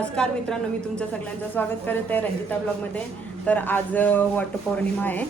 नमस्कार मित्रांनो, मी तुमच्या सगळ्यांचं स्वागत करत आहे रंजिता ब्लॉगमध्ये. तर आज वटपौर्णिमा आहे.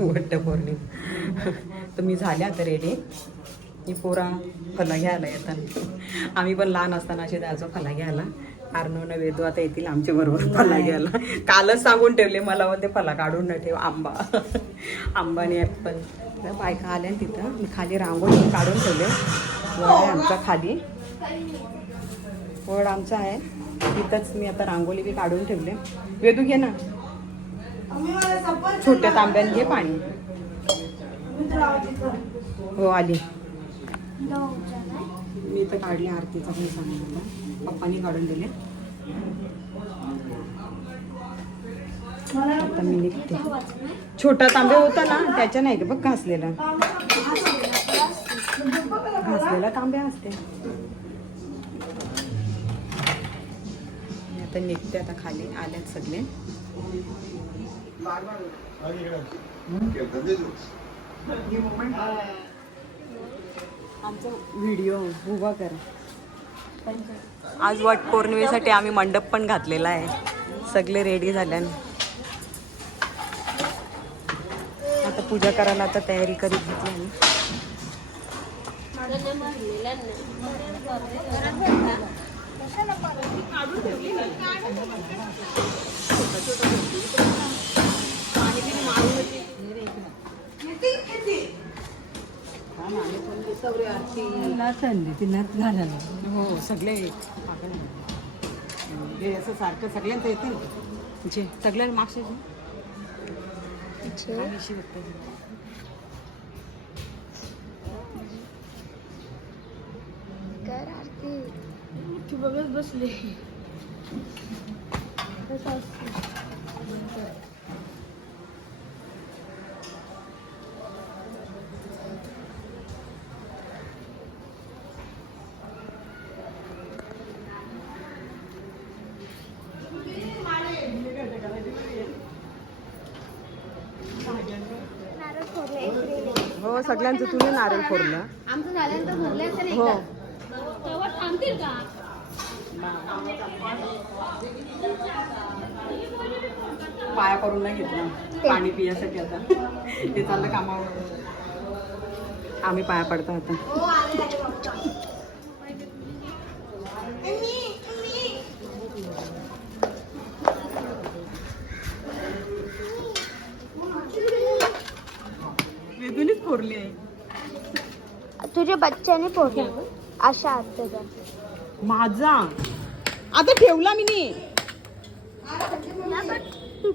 वटपौर्णिमा तर मी झाले आता रेडी. ही पोरा फला घ्यायला येतात. आम्ही पण लहान असताना असे जायचो फला घ्यायला. आर्नव न वेदू आता येतील आमच्या बरोबर फला घ्यायला. कालच सांगून ठेवले मला म्हणते फला काढून न ठेव. आंबाने ॲपल बायका आल्या तिथं. मी खाली रांगोळी काढून ठेवले. वड आहे आमचा खाली, वड आमचा आहे तिथंच. मी आता रांगोळी बी काढून ठेवले. वेदू घे ना, छोट्या तांब्याने घे पाणी. हो आली. मी तर काढली आरतीचा पण सांगितलं, पप्पानी काढून दिले. आता मी निघते. छोटा तांब्या होता ना त्याच्या नाही बघ घासलेला तांब्या असते. आता निघते. आता खाली आल्यात सगळे. आमचा व्हिडिओ उभा कर. आज वट पौर्णिमेसाठी आम्ही मंडप पण घातलेला आहे. सगळे रेडी झाल्याने आता पूजा करायला आता तयारी करीत घेतली आम्ही. हो सगळे हे असं सारखं सगळ्यांचं येते ना. जे सगळ्यांना मागचे बघत बसले. हो सगळ्यांचं तुझे नारळ फोडलं. आमचं झाल्यानंतर भरले असेल. हो तेव्हा थांबतील का? पाया करून नाही घेतला पाणी पिण्यासाठी. आता ते चाललं कामावर. आम्ही पाया पडतो आता. वेदूनीच फोडली आहे. तुझ्या बच्च्याने फोडला अशा असते. माझा आता ठेवला मी नी.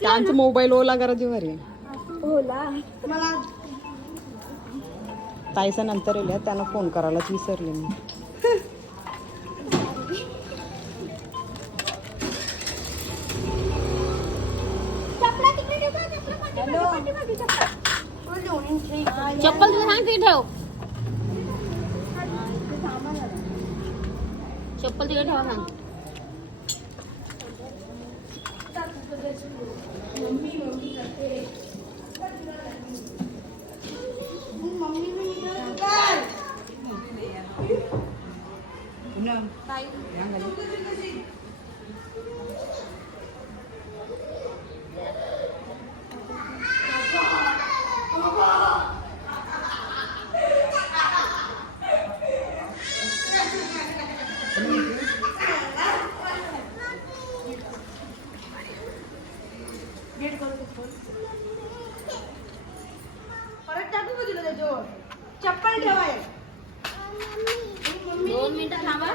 त्यांचा मोबाईल ओला करा जीवर आहे. ओला मला ताईचा नंतर येईल. त्यांना फोन करायलाच विसरले मी. चप्पल तुला सांग तिथे ठेव. चप्पल तिकडे ठेवा सांग. चप्पल ठेवाय. 2 मिनिटं थांबा.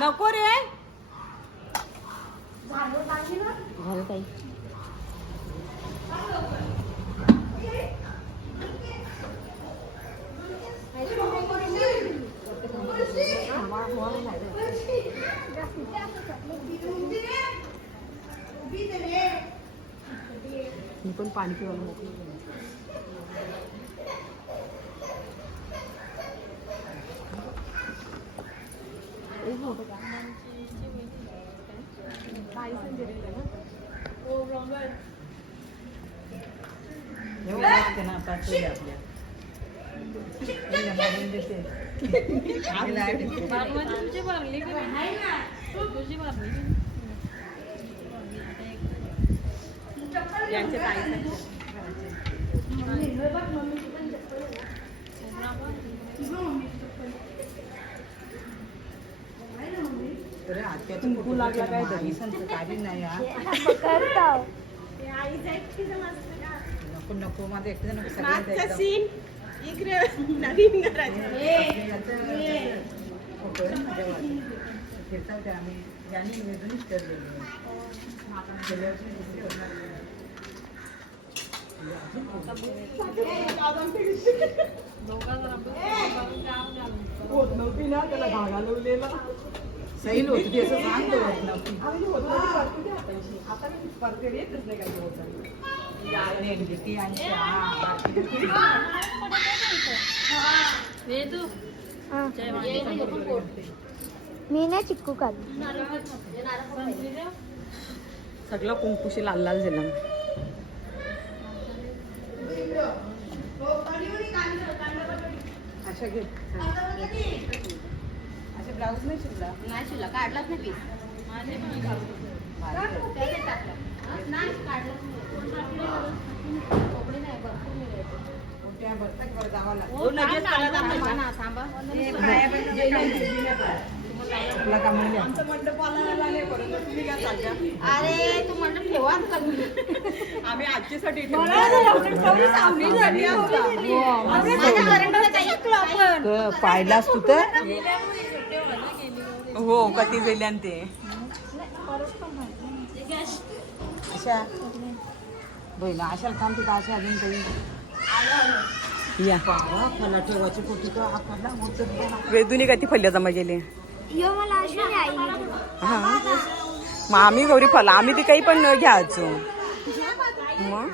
नको रे. झालं ताई. मी पण पाणी पिवायला मोकळी. बाई संजय एवढं लागते ना पाचवी आपल्या यांचे कुंकू लागला काय तरी काही नाही नको नको माझं एकटं नको सगळ्यांचं इकडे नवीन फिरता आम्ही यांनी निवेदनच ठरलेलं होत नव्हती ना त्याला धागा लावलेला सैल होती ती असं सांगतो आता परत येतच नाही काय होत मी नाही चिक्कू काल सगळं कुंकुशी लाल लाल झालं अशा घे अशा ब्लाऊज नाही शिवला नाही शिवला काढलाच नाही पीस अरे तू मंडप ठेवा आम्ही आजच्यासाठी पाहिलास तू तर हो कधी गेल्यान ते अशा बहिणा अशाला काम तिथं अशा अजून काही या मला ठेवायची कुठे वेदुनी का ती फल्ल्या जमा गेली हा मग आम्ही गौरी फला आम्ही ती काही पण घ्यायचो मग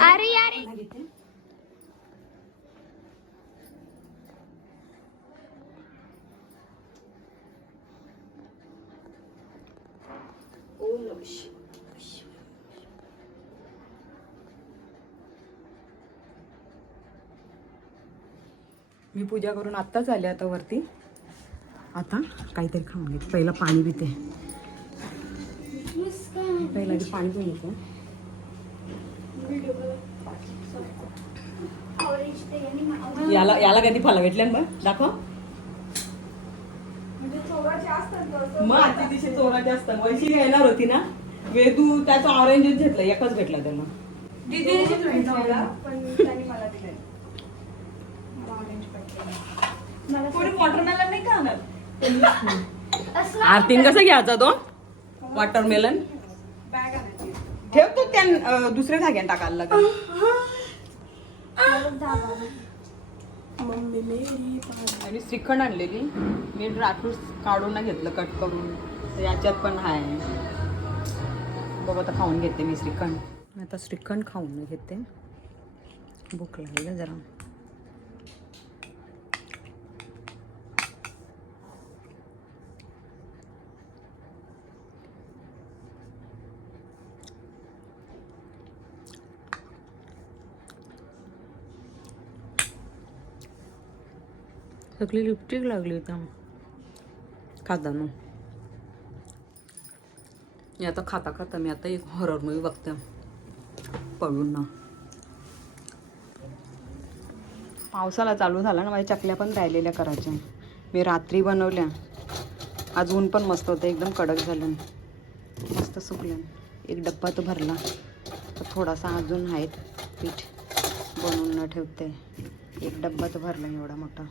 अरे यार मी पूजा करून आत्ताच आले आता वरती आता काहीतरी खाऊन घेते पहिला पाणी पिते पहिला आधी पाणी पिऊन घेते याला याला कधी फला भेटल्या मग दाखव मग आजच्या दिवशी चोराचे असतात वैशी येणार होती ना वेदू त्याचा ऑरेंजच घेतला एकच भेटला त्याला वॉटरमेलन नाही का आरतीन कसा घ्यायचा तो वॉटरमेलन ठेवतो त्या दुसऱ्या धाग्यान टाकायला लागेल आणि श्रीखंड आणलेली मी ड्रायफ्रुट्स काढून घेतलं कट करून याच्यात पण आहे बघ आता खाऊन घेते मी श्रीखंड आता श्रीखंड खाऊन घेते भूक लागली जरा सगळी लिपस्टिक लागली होती खाताना मी आता खाता खाता मी आता एक हॉरर मूवी बघते पळून ना पावसाला चालू झाला ना माझ्या चकल्या पण राहिलेल्या करायच्या मी रात्री बनवल्या आज ऊन पण मस्त होतं एकदम कडक झालं मस्त सुकलं एक डब्बा तो भरला तर थोडासा अजून आहे पीठ बनवून न ठेवते एक डब्बा तो भरला एवढा मोठा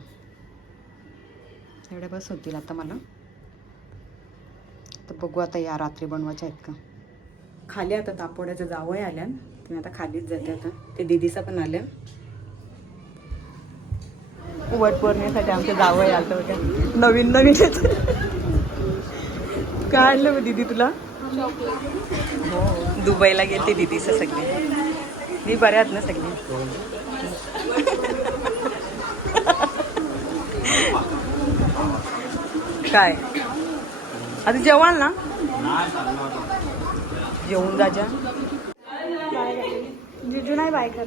एवढ्या बस होतील आता मला तर बघू आता या रात्री बनवायच्या आहेत का खाली आता तापोड्याचं जावं आल्या तुम्ही आता खालीच जाते आता ते दीदीचा पण आल्या वट पौर्णिमेसाठी आमच्या जावं आलं होतं नवीन नवीन काय आणलं मग दीदी तुला? हो दुबईला गेलते दीदीचं सगळे. मी बऱ्या आहेत ना सगळे? काय आता जेवण ना जेवून जाजा. जिजू नाही बाय कर.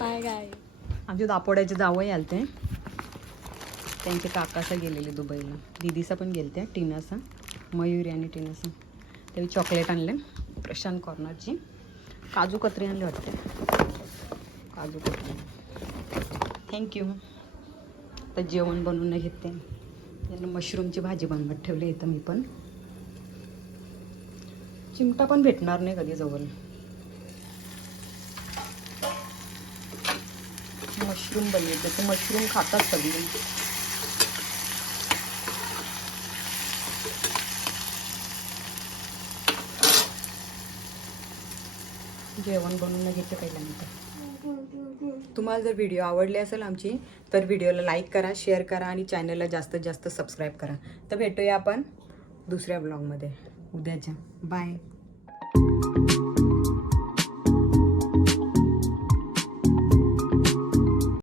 बाय गाय. आमच्या दापोड्याचे जावई आलते. त्यांचे काकासा गेलेले दुबईला. दीदीचा पण गेलते टीनाचा. मयुरी आणि टीनाचा. ते चॉकलेट आणले प्रशांत कॉर्नरची. काजू कतरी आणले वाटते. काजू कतरी थँक्यू. तर जेवण बनवून घेते. त्यांना मशरूमची भाजी बनवत ठेवली इथं मी पण. चिमटा पण भेटणार नाही कधी जवळ. मशरूम बनवते तर मशरूम खातात सगळे. जेवण बनवून घेते पहिल्यांदा. तुम्हाला जर व्हिडिओ आवडली असेल आमची तर व्हिडिओला लाईक करा, शेअर करा आणि चॅनलला जास्तीत जास्त सबस्क्राईब करा. तर भेटूया आपण दुसऱ्या ब्लॉगमध्ये उद्याच्या. बाय.